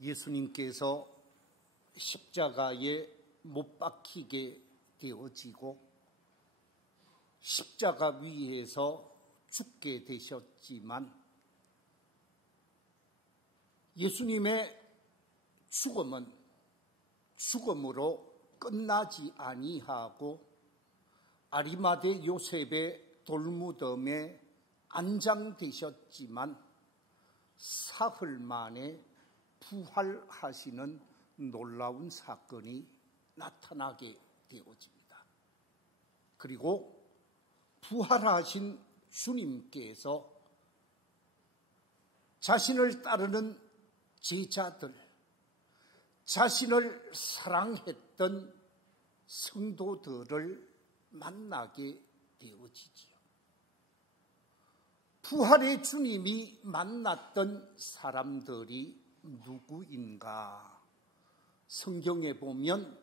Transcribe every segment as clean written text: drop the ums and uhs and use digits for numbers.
예수님께서 십자가에 못 박히게 되어지고 십자가 위에서 죽게 되셨지만 예수님의 죽음은 죽음으로 끝나지 아니하고 아리마대 요셉의 돌무덤에 안장되셨지만 사흘 만에 부활하시는 놀라운 사건이 나타나게 되어집니다. 그리고 부활하신 주님께서 자신을 따르는 제자들, 자신을 사랑했던 성도들을 만나게 되어지지요. 부활의 주님이 만났던 사람들이 누구인가? 성경에 보면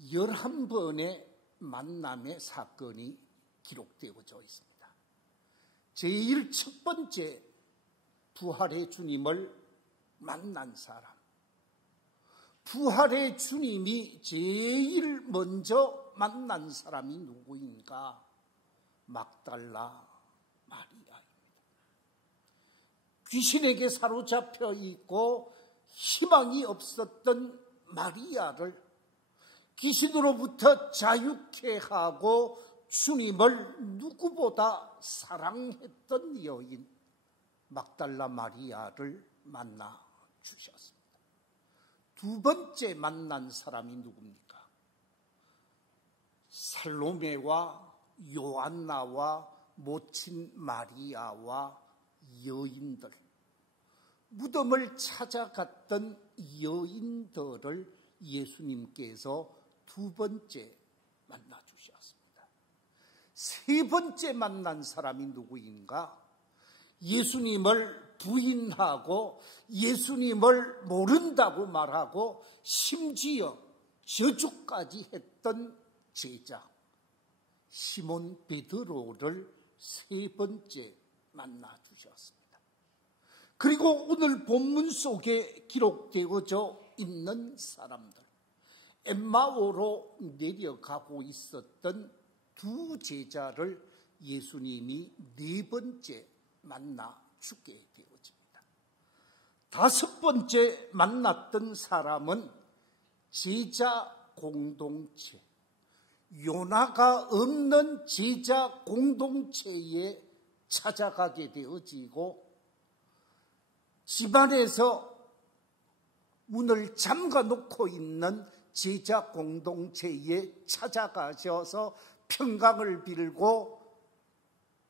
11번의 만남의 사건이 기록되어져 있습니다. 제일 첫 번째 부활의 주님을 만난 사람, 부활의 주님이 제일 먼저 만난 사람이 누구인가? 막달라 마리아입니다. 귀신에게 사로잡혀 있고 희망이 없었던 마리아를 귀신으로부터 자유케 하고 주님을 누구보다 사랑했던 여인 막달라 마리아를 만나 주셨습니다. 두 번째 만난 사람이 누굽니까? 살로메와 요한나와 모친 마리아와 여인들, 무덤을 찾아갔던 여인들을 예수님께서 두 번째 만나 주셨습니다. 세 번째 만난 사람이 누구인가? 예수님을 부인하고 예수님을 모른다고 말하고 심지어 저주까지 했던 제자 시몬 베드로를 세 번째 만나 주셨습니다. 그리고 오늘 본문 속에 기록되어져 있는 사람들, 엠마오로 내려가고 있었던 두 제자를 예수님이 네 번째 만나 주게 되어집니다. 다섯 번째 만났던 사람은 제자 공동체, 요나가 없는 제자 공동체에 찾아가게 되어지고 집안에서 문을 잠가 놓고 있는 제자 공동체에 찾아가셔서 평강을 빌고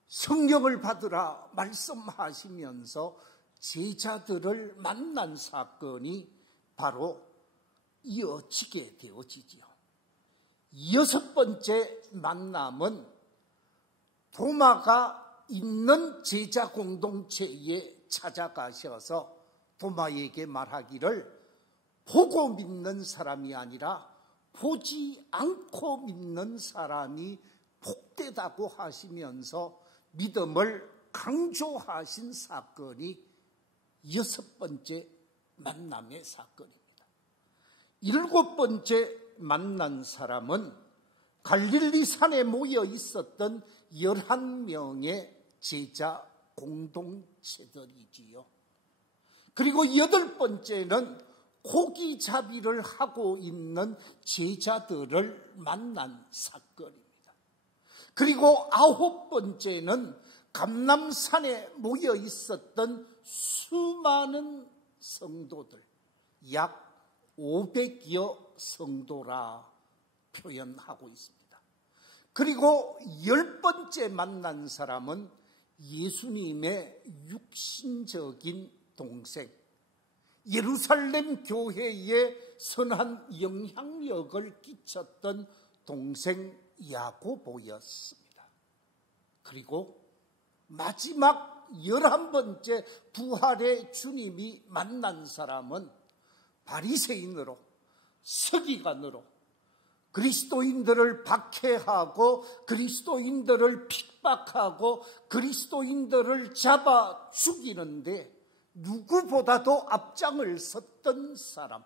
성령을 받으라 말씀하시면서 제자들을 만난 사건이 바로 이어지게 되어지지요. 여섯 번째 만남은 도마가 있는 제자 공동체에 찾아가셔서 도마에게 말하기를 보고 믿는 사람이 아니라 보지 않고 믿는 사람이 복되다고 하시면서 믿음을 강조하신 사건이 여섯 번째 만남의 사건입니다. 일곱 번째 만난 사람은 갈릴리 산에 모여 있었던 11명의 제자 공동체들이지요. 그리고 여덟 번째는 고기잡이를 하고 있는 제자들을 만난 사건입니다. 그리고 아홉 번째는 감람산에 모여 있었던 수많은 성도들, 약 500여 성도라 표현하고 있습니다. 그리고 열 번째 만난 사람은 예수님의 육신적인 동생, 예루살렘 교회에 선한 영향력을 끼쳤던 동생 야고보였습니다. 그리고 마지막 11번째 부활의 주님이 만난 사람은 바리새인으로, 서기관으로 그리스도인들을 박해하고 그리스도인들을 핍박하고 그리스도인들을 잡아 죽이는데 누구보다도 앞장을 섰던 사람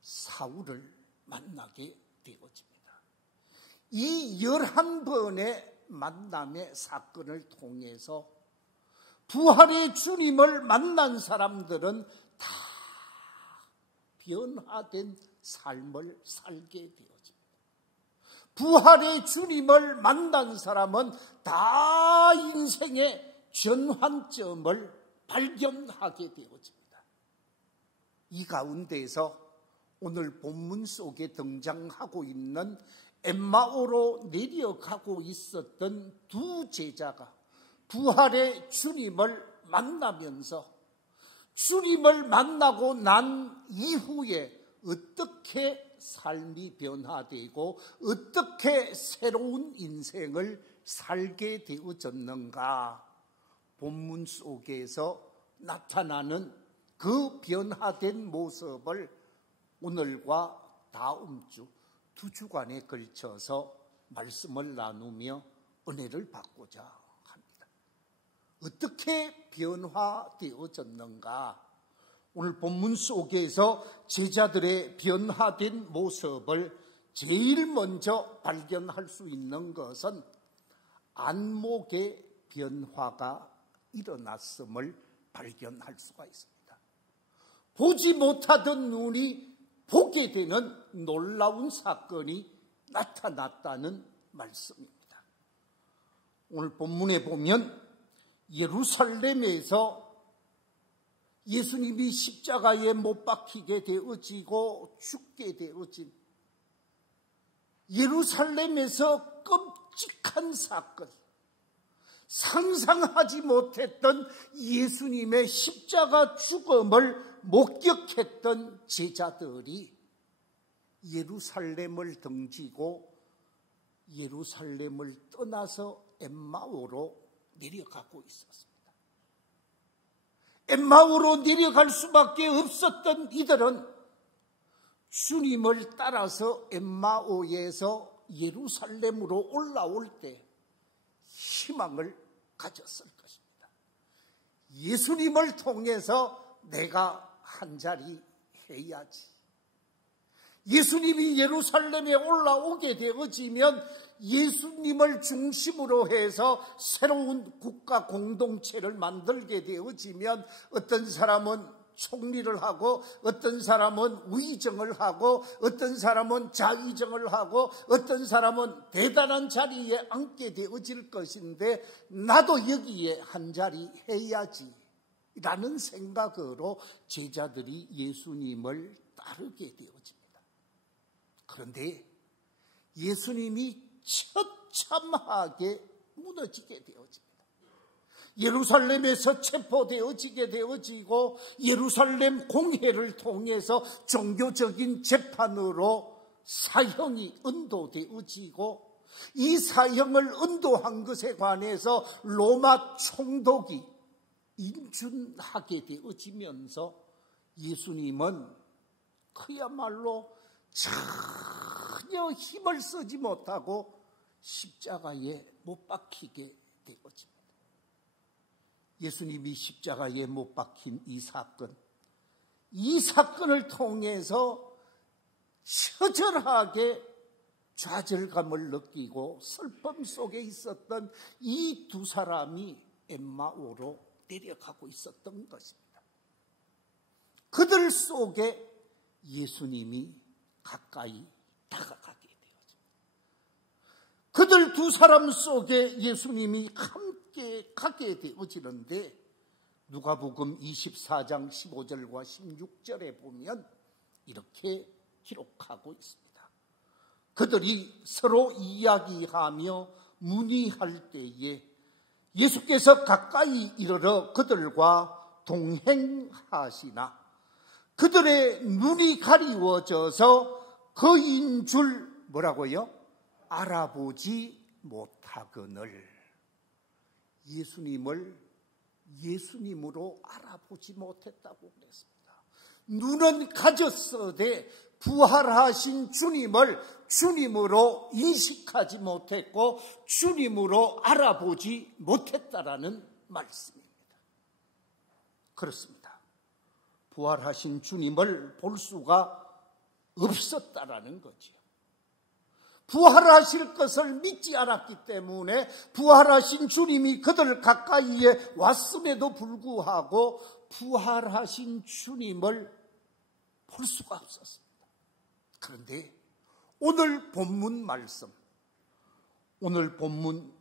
사울을 만나게 되어집니다. 이 11번의 만남의 사건을 통해서 부활의 주님을 만난 사람들은 다 변화된 삶을 살게 되어집니다. 부활의 주님을 만난 사람은 다 인생의 전환점을 발견하게 되어집니다. 이 가운데에서 오늘 본문 속에 등장하고 있는 엠마오로 내려가고 있었던 두 제자가 부활의 주님을 만나면서 주님을 만나고 난 이후에 어떻게 삶이 변화되고 어떻게 새로운 인생을 살게 되어졌는가, 본문 속에서 나타나는 그 변화된 모습을 오늘과 다음 주 2주간에 걸쳐서 말씀을 나누며 은혜를 받고자 합니다. 어떻게 변화되어졌는가? 오늘 본문 속에서 제자들의 변화된 모습을 제일 먼저 발견할 수 있는 것은 안목의 변화가 일어났음을 발견할 수가 있습니다. 보지 못하던 눈이 보게 되는 놀라운 사건이 나타났다는 말씀입니다. 오늘 본문에 보면 예루살렘에서 예수님이 십자가에 못 박히게 되어지고 죽게 되어진 예루살렘에서 끔찍한 사건, 상상하지 못했던 예수님의 십자가 죽음을 목격했던 제자들이 예루살렘을 등지고 예루살렘을 떠나서 엠마오로 내려가고 있었습니다. 엠마오로 내려갈 수밖에 없었던 이들은 주님을 따라서 엠마오에서 예루살렘으로 올라올 때 희망을 가졌을 것입니다. 예수님을 통해서 내가 한 자리 해야지. 예수님이 예루살렘에 올라오게 되어지면 예수님을 중심으로 해서 새로운 국가 공동체를 만들게 되어지면 어떤 사람은 총리를 하고 어떤 사람은 위정을 하고 어떤 사람은 자위정을 하고 어떤 사람은 대단한 자리에 앉게 되어질 것인데 나도 여기에 한 자리 해야지 라는 생각으로 제자들이 예수님을 따르게 되어집니다. 그런데 예수님이 처참하게 무너지게 되어집니다. 예루살렘에서 체포되어지게 되어지고 예루살렘 공회를 통해서 종교적인 재판으로 사형이 언도되어지고 이 사형을 언도한 것에 관해서 로마 총독이 인준하게 되어지면서 예수님은 그야말로 전혀 힘을 쓰지 못하고 십자가에 못 박히게 되어집니다. 예수님이 십자가에 못 박힌 이 사건을 통해서 처절하게 좌절감을 느끼고 슬픔 속에 있었던 이 두 사람이 엠마오로 내려가고 있었던 것입니다. 그들 속에 예수님이 가까이 다가가게 되어집니다. 그들 두 사람 속에 예수님이 함께 가게 되어지는데 누가복음 24장 15절과 16절에 보면 이렇게 기록하고 있습니다. 그들이 서로 이야기하며 문의할 때에 예수께서 가까이 이르러 그들과 동행하시나 그들의 눈이 가리워져서 그인 줄 뭐라고요? 알아보지 못하거늘. 예수님을 예수님으로 알아보지 못했다고 그랬습니다. 눈은 가졌어도 부활하신 주님을 주님으로 인식하지 못했고 주님으로 알아보지 못했다라는 말씀입니다. 그렇습니다. 부활하신 주님을 볼 수가 없었다라는 거지요. 부활하실 것을 믿지 않았기 때문에 부활하신 주님이 그들 가까이에 왔음에도 불구하고 부활하신 주님을 볼 수가 없었습니다. 그런데 오늘 본문 말씀, 오늘 본문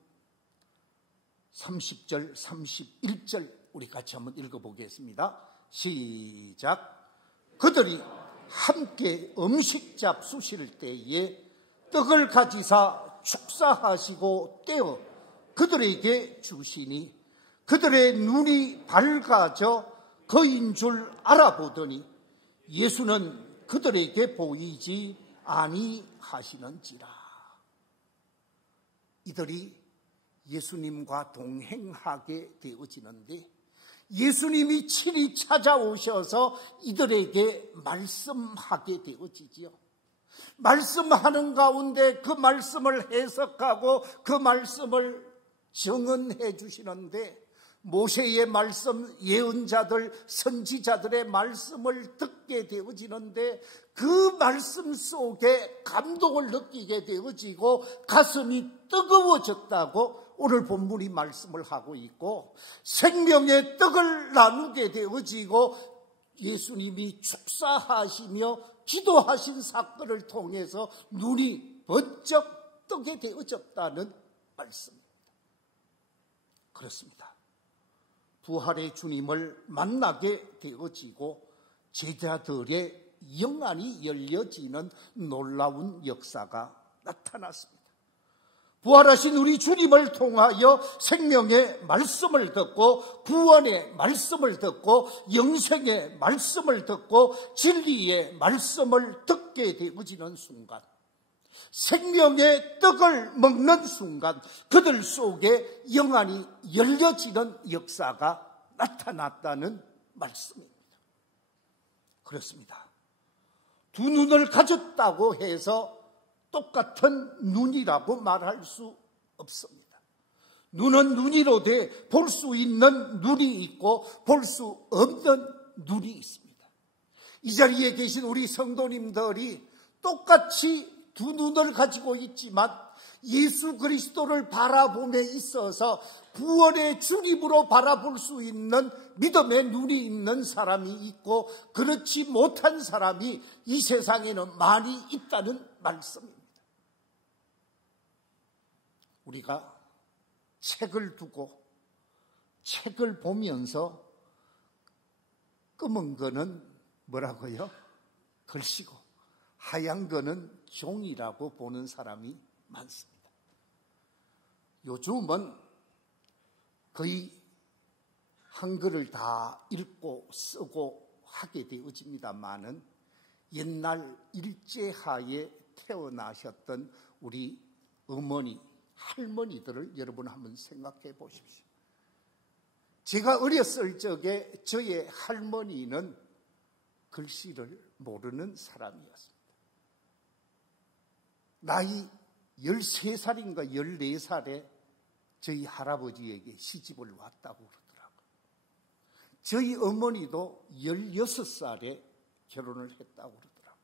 30절, 31절 우리 같이 한번 읽어보겠습니다. 시작. 그들이 함께 음식 잡수실 때에 떡을 가지사 축사하시고 떼어 그들에게 주시니 그들의 눈이 밝아져 그인 줄 알아보더니 예수는 그들에게 보이지 아니하시는지라. 이들이 예수님과 동행하게 되어지는데 예수님이 친히 찾아오셔서 이들에게 말씀하게 되어지지요. 말씀하는 가운데 그 말씀을 해석하고 그 말씀을 증언해 주시는데 모세의 말씀, 예언자들, 선지자들의 말씀을 듣게 되어지는데 그 말씀 속에 감동을 느끼게 되어지고 가슴이 뜨거워졌다고 오늘 본문이 말씀을 하고 있고 생명의 떡을 나누게 되어지고 예수님이 축사하시며 기도하신 사건을 통해서 눈이 번쩍 뜨게 되어졌다는 말씀입니다. 그렇습니다. 부활의 주님을 만나게 되어지고 제자들의 영안이 열려지는 놀라운 역사가 나타났습니다. 부활하신 우리 주님을 통하여 생명의 말씀을 듣고 구원의 말씀을 듣고 영생의 말씀을 듣고 진리의 말씀을 듣게 되어지는 순간, 생명의 떡을 먹는 순간 그들 속에 영안이 열려지는 역사가 나타났다는 말씀입니다. 그렇습니다. 두 눈을 가졌다고 해서 똑같은 눈이라고 말할 수 없습니다. 눈은 눈이로되 볼 수 있는 눈이 있고 볼 수 없는 눈이 있습니다. 이 자리에 계신 우리 성도님들이 똑같이 두 눈을 가지고 있지만 예수 그리스도를 바라봄에 있어서 구원의 주님으로 바라볼 수 있는 믿음의 눈이 있는 사람이 있고 그렇지 못한 사람이 이 세상에는 많이 있다는 말씀입니다. 우리가 책을 두고 책을 보면서 검은 거는 뭐라고요? 글씨고 하얀 거는 종이라고 보는 사람이 많습니다. 요즘은 거의 한글을 다 읽고 쓰고 하게 되어집니다마는 옛날 일제하에 태어나셨던 우리 어머니, 할머니들을 여러분 한번 생각해 보십시오. 제가 어렸을 적에 저의 할머니는 글씨를 모르는 사람이었습니다. 나이 13살인가 14살에 저희 할아버지에게 시집을 왔다고 그러더라고요. 저희 어머니도 16살에 결혼을 했다고 그러더라고요.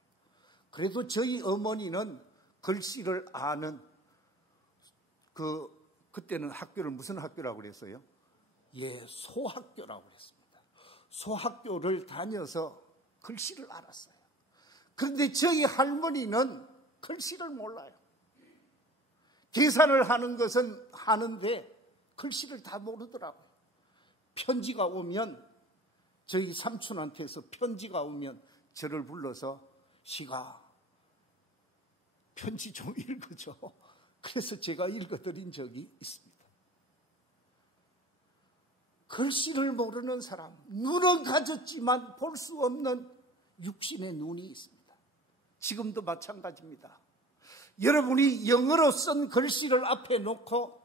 그래도 저희 어머니는 글씨를 아는 그때는 학교를 무슨 학교라고 그랬어요? 예, 소학교라고 그랬습니다. 소학교를 다녀서 글씨를 알았어요. 그런데 저희 할머니는 글씨를 몰라요. 계산을 하는 것은 하는데 글씨를 다 모르더라고요. 편지가 오면 저희 삼촌한테서 편지가 오면 저를 불러서 시가 편지 좀 읽어줘. 그래서 제가 읽어드린 적이 있습니다. 글씨를 모르는 사람, 눈은 가졌지만 볼 수 없는 육신의 눈이 있습니다. 지금도 마찬가지입니다. 여러분이 영어로 쓴 글씨를 앞에 놓고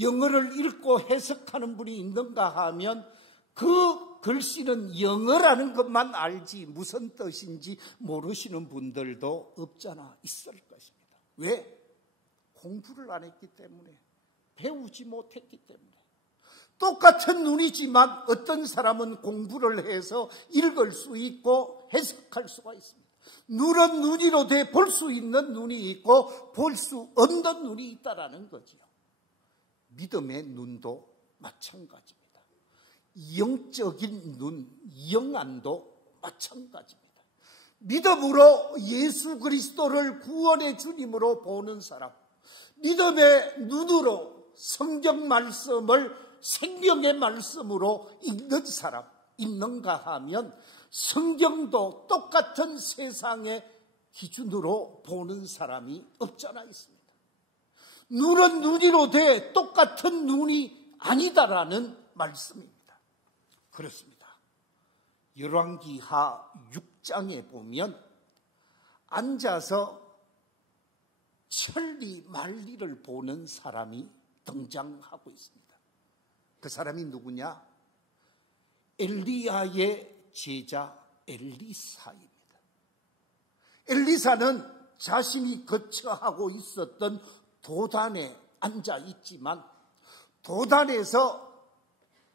영어를 읽고 해석하는 분이 있는가 하면 그 글씨는 영어라는 것만 알지 무슨 뜻인지 모르시는 분들도 없잖아 있을 것입니다. 왜? 공부를 안 했기 때문에, 배우지 못했기 때문에. 똑같은 눈이지만 어떤 사람은 공부를 해서 읽을 수 있고 해석할 수가 있습니다. 눈은 눈이로 돼 볼 수 있는 눈이 있고 볼 수 없는 눈이 있다라는 거지요. 믿음의 눈도 마찬가지입니다. 영적인 눈, 영안도 마찬가지입니다. 믿음으로 예수 그리스도를 구원의 주님으로 보는 사람, 믿음의 눈으로 성경 말씀을 생명의 말씀으로 읽는 사람 있는가 하면 성경도 똑같은 세상의 기준으로 보는 사람이 없잖아 있습니다. 눈은 눈이로 돼 똑같은 눈이 아니다라는 말씀입니다. 그렇습니다. 열왕기하 6장에 보면 앉아서 천리 만리를 보는 사람이 등장하고 있습니다. 그 사람이 누구냐? 엘리야의 제자 엘리사입니다. 엘리사는 자신이 거처하고 있었던 도단에 앉아 있지만 도단에서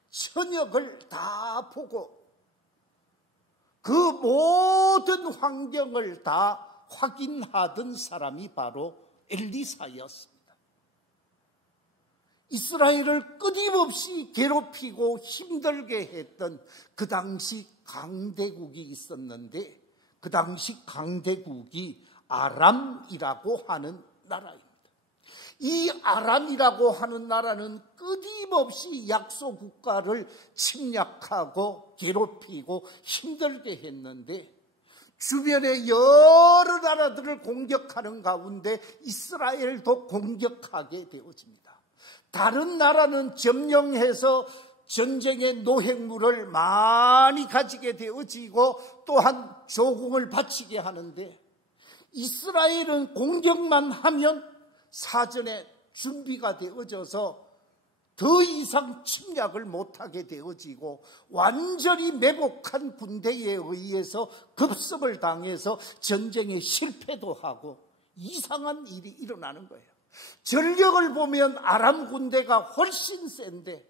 천역을 다 보고 그 모든 환경을 다 확인하던 사람이 바로 엘리사였습니다. 이스라엘을 끊임없이 괴롭히고 힘들게 했던 그 당시 강대국이 있었는데 그 당시 강대국이 아람이라고 하는 나라입니다. 이 아람이라고 하는 나라는 끊임없이 약소 국가를 침략하고 괴롭히고 힘들게 했는데 주변의 여러 나라들을 공격하는 가운데 이스라엘도 공격하게 되어집니다. 다른 나라는 점령해서 전쟁의 노획물을 많이 가지게 되어지고 또한 조공을 바치게 하는데 이스라엘은 공격만 하면 사전에 준비가 되어져서 더 이상 침략을 못하게 되어지고 완전히 매복한 군대에 의해서 급습을 당해서 전쟁에 실패도 하고 이상한 일이 일어나는 거예요. 전력을 보면 아람 군대가 훨씬 센데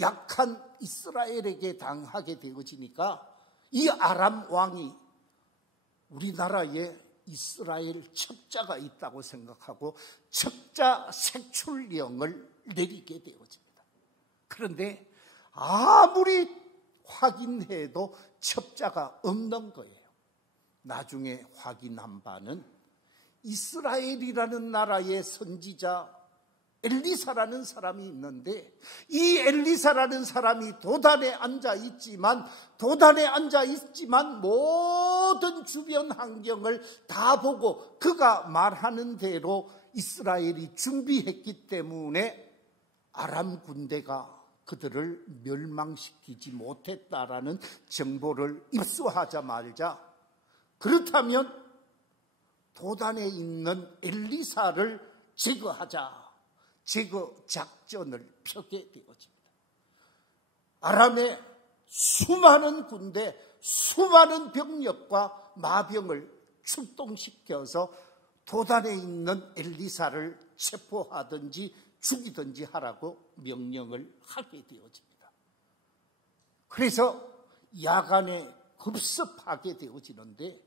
약한 이스라엘에게 당하게 되어지니까 이 아람 왕이 우리나라에 이스라엘 첩자가 있다고 생각하고 첩자 색출령을 내리게 되어집니다. 그런데 아무리 확인해도 첩자가 없는 거예요. 나중에 확인한 바는 이스라엘이라는 나라의 선지자 엘리사라는 사람이 있는데 이 엘리사라는 사람이 도단에 앉아 있지만 모든 주변 환경을 다 보고 그가 말하는 대로 이스라엘이 준비했기 때문에 아람 군대가 그들을 멸망시키지 못했다라는 정보를 입수하자마자 그렇다면 도단에 있는 엘리사를 제거하자. 제거 작전을 펴게 되어집니다. 아람의 수많은 군대, 수많은 병력과 마병을 출동시켜서 도단에 있는 엘리사를 체포하든지 죽이든지 하라고 명령을 하게 되어집니다. 그래서 야간에 급습하게 되어지는데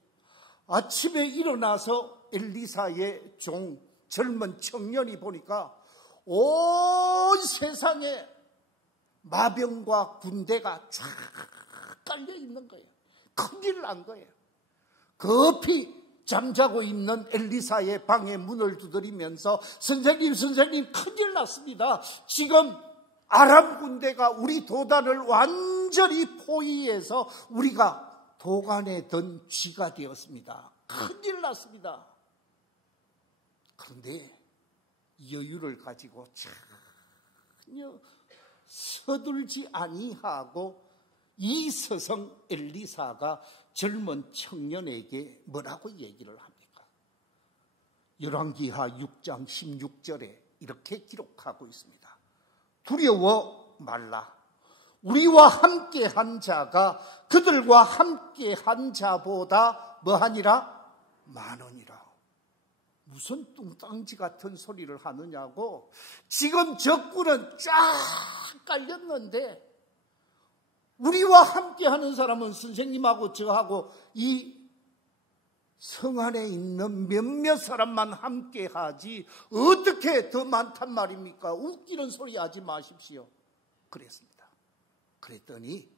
아침에 일어나서 엘리사의 젊은 청년이 보니까 온 세상에 마병과 군대가 쫙 깔려 있는 거예요. 큰일 난 거예요. 급히 잠자고 있는 엘리사의 방에 문을 두드리면서 선생님 큰일 났습니다. 지금 아람 군대가 우리 도단을 완전히 포위해서 우리가 도간에 든 쥐가 되었습니다. 큰일 났습니다. 그런데 여유를 가지고 전혀 서둘지 아니하고 이 스승 엘리사가 젊은 청년에게 뭐라고 얘기를 합니까? 열왕기하 6장 16절에 이렇게 기록하고 있습니다. 두려워 말라. 우리와 함께한 자가 그들과 함께한 자보다 뭐하니라? 많으니라. 무슨 뚱땅지 같은 소리를 하느냐고. 지금 적군은 쫙 깔렸는데 우리와 함께 하는 사람은 선생님하고 저하고 이 성 안에 있는 몇몇 사람만 함께 하지 어떻게 더 많단 말입니까? 웃기는 소리 하지 마십시오. 그랬습니다. 그랬더니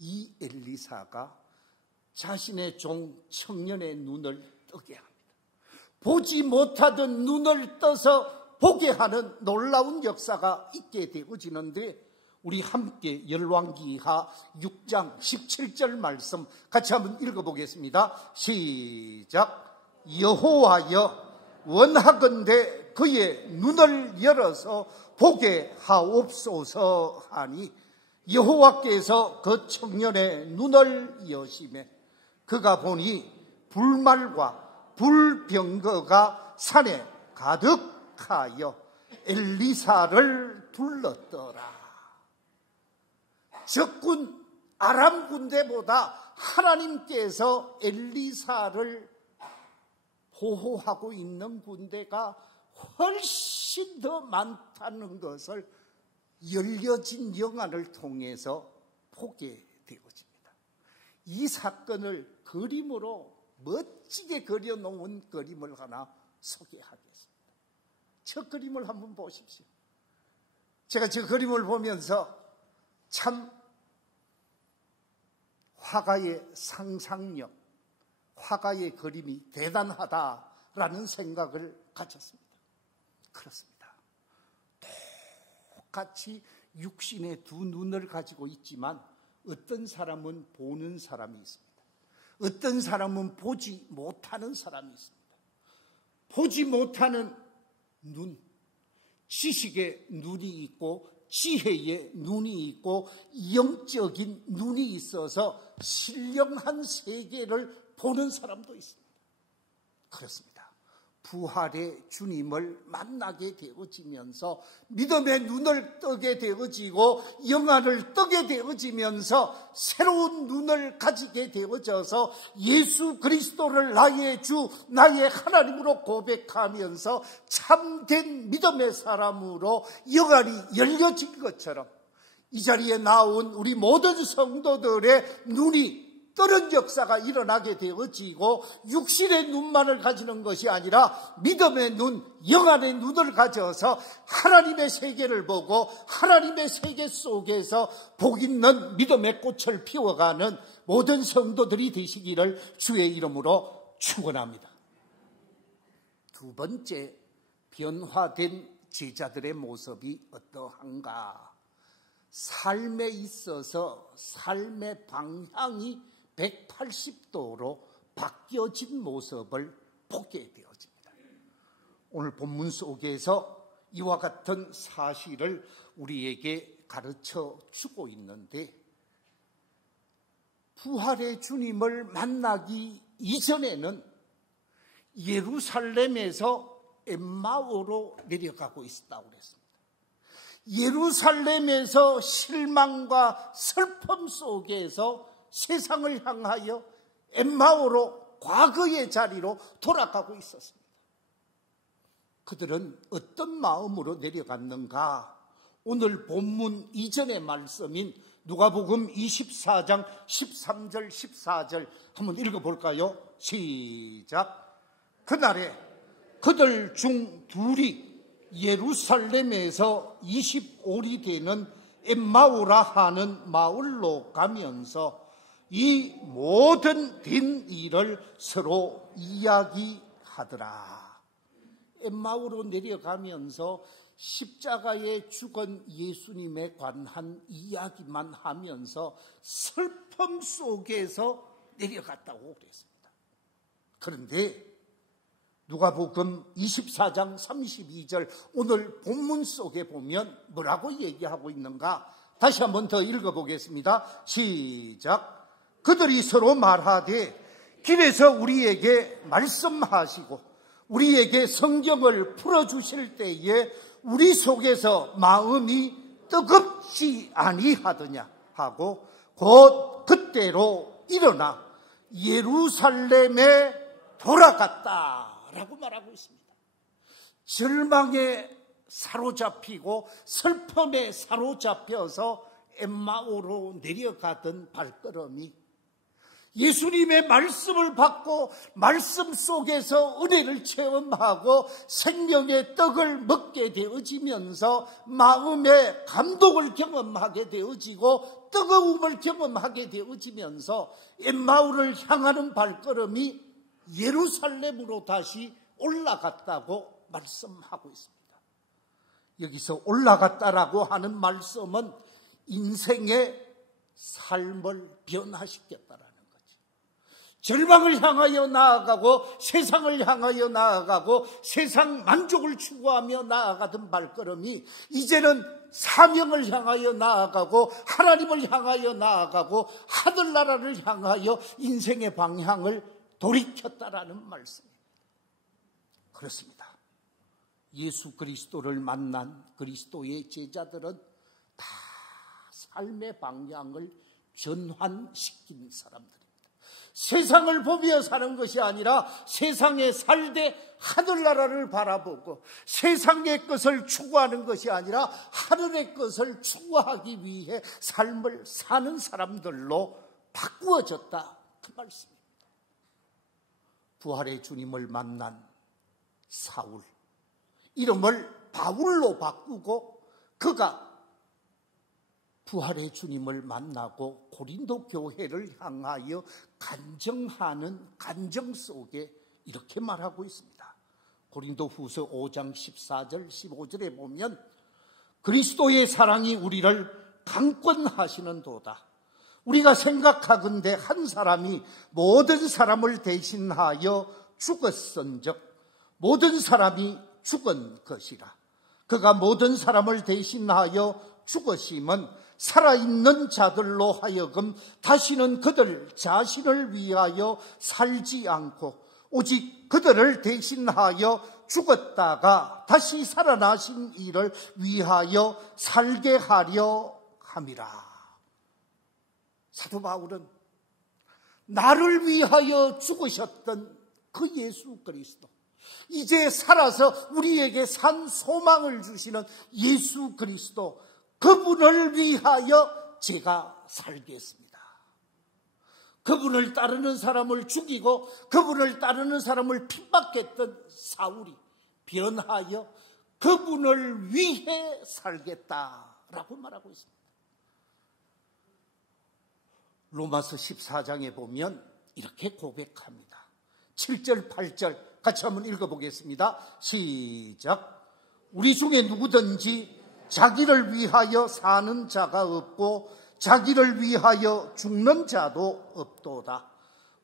이 엘리사가 자신의 종 청년의 눈을 뜨게 합니다. 보지 못하던 눈을 떠서 보게 하는 놀라운 역사가 있게 되어지는데, 우리 함께 열왕기하 6장 17절 말씀 같이 한번 읽어보겠습니다. 시작. 여호와여, 원하건대 그의 눈을 열어서 보게 하옵소서 하니 여호와께서 그 청년의 눈을 여시매 그가 보니 불말과 불병거가 산에 가득하여 엘리사를 둘렀더라. 적군 아람 군대보다 하나님께서 엘리사를 보호하고 있는 군대가 훨씬 더 많다는 것을 열려진 영안을 통해서 보게 되어집니다. 이 사건을 그림으로 멋지게 그려놓은 그림을 하나 소개하겠습니다. 저 그림을 한번 보십시오. 제가 저 그림을 보면서 참 화가의 상상력, 화가의 그림이 대단하다라는 생각을 가졌습니다. 그렇습니다. 똑같이 육신의 두 눈을 가지고 있지만 어떤 사람은 보는 사람이 있습니다. 어떤 사람은 보지 못하는 사람이 있습니다. 보지 못하는 눈, 지식의 눈이 있고 지혜의 눈이 있고 영적인 눈이 있어서 신령한 세계를 보는 사람도 있습니다. 그렇습니다. 부활의 주님을 만나게 되어지면서 믿음의 눈을 뜨게 되어지고 영안을 뜨게 되어지면서 새로운 눈을 가지게 되어져서 예수 그리스도를 나의 주, 나의 하나님으로 고백하면서 참된 믿음의 사람으로 영안이 열려진 것처럼 이 자리에 나온 우리 모든 성도들의 눈이 뜨는 역사가 일어나게 되어지고 육신의 눈만을 가지는 것이 아니라 믿음의 눈, 영안의 눈을 가져서 하나님의 세계를 보고 하나님의 세계 속에서 복 있는 믿음의 꽃을 피워가는 모든 성도들이 되시기를 주의 이름으로 축원합니다. 두 번째, 변화된 제자들의 모습이 어떠한가? 삶에 있어서 삶의 방향이 180도로 바뀌어진 모습을 보게 되어집니다. 오늘 본문 속에서 이와 같은 사실을 우리에게 가르쳐 주고 있는데, 부활의 주님을 만나기 이전에는 예루살렘에서 엠마오로 내려가고 있었다고 그랬습니다. 예루살렘에서 실망과 슬픔 속에서 세상을 향하여 엠마오로 과거의 자리로 돌아가고 있었습니다. 그들은 어떤 마음으로 내려갔는가? 오늘 본문 이전의 말씀인 누가복음 24장 13절 14절 한번 읽어볼까요? 시작. 그날에 그들 중 둘이 예루살렘에서 25리 되는 엠마오라 하는 마을로 가면서 이 모든 된 일을 서로 이야기하더라. 엠마오로 내려가면서 십자가에 죽은 예수님에 관한 이야기만 하면서 슬픔 속에서 내려갔다고 그랬습니다. 그런데 누가복음 24장 32절 오늘 본문 속에 보면 뭐라고 얘기하고 있는가? 다시 한번 더 읽어보겠습니다. 시작. 그들이 서로 말하되 길에서 우리에게 말씀하시고 우리에게 성경을 풀어주실 때에 우리 속에서 마음이 뜨겁지 아니하더냐 하고 곧 그때로 일어나 예루살렘에 돌아갔다라고 말하고 있습니다. 절망에 사로잡히고 슬픔에 사로잡혀서 엠마오로 내려가던 발걸음이 예수님의 말씀을 받고 말씀 속에서 은혜를 체험하고 생명의 떡을 먹게 되어지면서 마음의 감동을 경험하게 되어지고 뜨거움을 경험하게 되어지면서 엠마오를 향하는 발걸음이 예루살렘으로 다시 올라갔다고 말씀하고 있습니다. 여기서 올라갔다라고 하는 말씀은 인생의 삶을 변화시켰다라는 거지. 절망을 향하여 나아가고 세상을 향하여 나아가고 세상 만족을 추구하며 나아가던 발걸음이 이제는 사명을 향하여 나아가고 하나님을 향하여 나아가고 하늘나라를 향하여 인생의 방향을 돌이켰다라는 말씀입니다. 그렇습니다. 예수 그리스도를 만난 그리스도의 제자들은 다 삶의 방향을 전환시킨 사람들입니다. 세상을 보며 사는 것이 아니라 세상에 살되 하늘나라를 바라보고 세상의 것을 추구하는 것이 아니라 하늘의 것을 추구하기 위해 삶을 사는 사람들로 바꾸어졌다, 그 말씀입니다. 부활의 주님을 만난 사울, 이름을 바울로 바꾸고 그가 부활의 주님을 만나고 고린도 교회를 향하여 간증하는 간증 속에 이렇게 말하고 있습니다. 고린도 후서 5장 14절 15절에 보면 그리스도의 사랑이 우리를 강권하시는 도다. 우리가 생각하건대 한 사람이 모든 사람을 대신하여 죽었은즉 모든 사람이 죽은 것이라. 그가 모든 사람을 대신하여 죽으심은 살아있는 자들로 하여금 다시는 그들 자신을 위하여 살지 않고 오직 그들을 대신하여 죽었다가 다시 살아나신 이를 위하여 살게 하려 함이라. 사도 바울은 나를 위하여 죽으셨던 그 예수 그리스도, 이제 살아서 우리에게 산 소망을 주시는 예수 그리스도, 그분을 위하여 제가 살겠습니다. 그분을 따르는 사람을 죽이고 그분을 따르는 사람을 핍박했던 사울이 변하여 그분을 위해 살겠다라고 말하고 있습니다. 로마서 14장에 보면 이렇게 고백합니다. 7절 8절 같이 한번 읽어보겠습니다. 시작. 우리 중에 누구든지 자기를 위하여 사는 자가 없고 자기를 위하여 죽는 자도 없도다.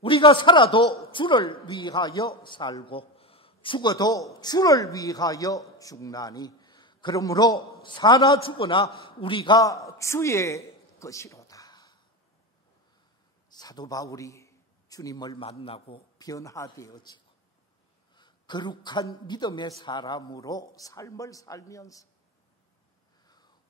우리가 살아도 주를 위하여 살고 죽어도 주를 위하여 죽나니 그러므로 사나 죽으나 우리가 주의 것이로다. 사도 바울이 주님을 만나고 변화되어지고 거룩한 믿음의 사람으로 삶을 살면서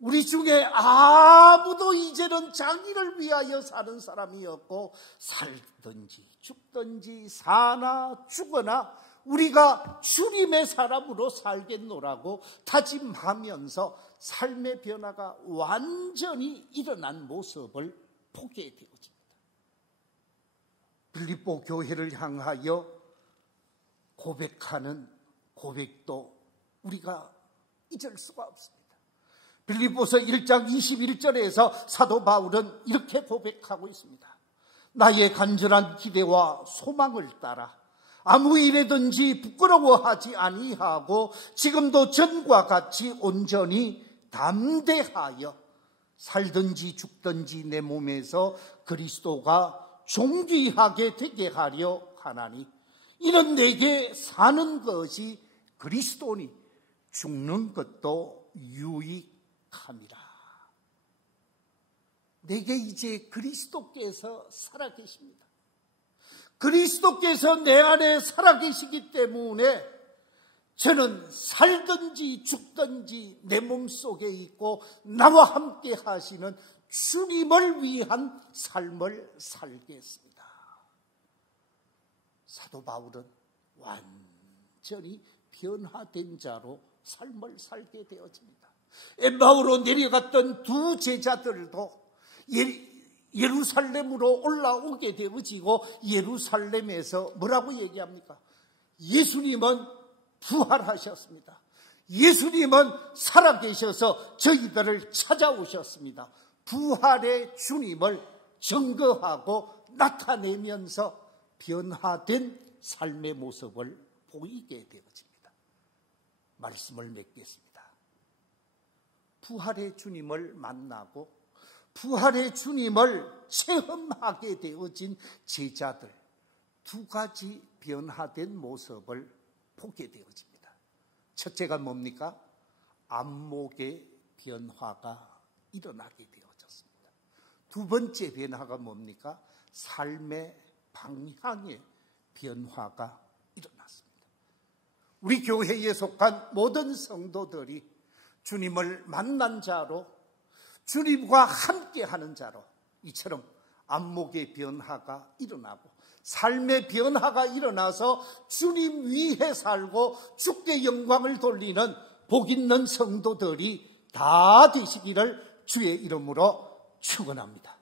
우리 중에 아무도 이제는 자기를 위하여 사는 사람이 없고 살든지 죽든지 사나 죽거나 우리가 주님의 사람으로 살겠노라고 다짐하면서 삶의 변화가 완전히 일어난 모습을 보게 되어집니다. 빌립보 교회를 향하여 고백하는 고백도 우리가 잊을 수가 없습니다. 빌립보서 1장 21절에서 사도 바울은 이렇게 고백하고 있습니다. 나의 간절한 기대와 소망을 따라 아무 일에든지 부끄러워하지 아니하고 지금도 전과 같이 온전히 담대하여 살든지 죽든지 내 몸에서 그리스도가 존귀하게 되게 하려 하나니 이는 내게 사는 것이 그리스도니 죽는 것도 유익함이라. 내게 이제 그리스도께서 살아계십니다. 그리스도께서 내 안에 살아계시기 때문에 저는 살든지 죽든지 내 몸속에 있고 나와 함께 하시는 주님을 위한 삶을 살겠습니다. 사도 바울은 완전히 변화된 자로 삶을 살게 되어집니다. 엠마오로 내려갔던 두 제자들도 예루살렘으로 올라오게 되어지고 예루살렘에서 뭐라고 얘기합니까? 예수님은 부활하셨습니다. 예수님은 살아계셔서 저희들을 찾아오셨습니다. 부활의 주님을 증거하고 나타내면서 변화된 삶의 모습을 보이게 되어집니다. 말씀을 맺겠습니다. 부활의 주님을 만나고 부활의 주님을 체험하게 되어진 제자들, 두 가지 변화된 모습을 보게 되어집니다. 첫째가 뭡니까? 안목의 변화가 일어나게 되어졌습니다. 두 번째 변화가 뭡니까? 삶의 방향의 변화가 일어났습니다. 우리 교회에 속한 모든 성도들이 주님을 만난 자로, 주님과 함께하는 자로 이처럼 안목의 변화가 일어나고 삶의 변화가 일어나서 주님 위에 살고 주께 영광을 돌리는 복 있는 성도들이 다 되시기를 주의 이름으로 축원합니다.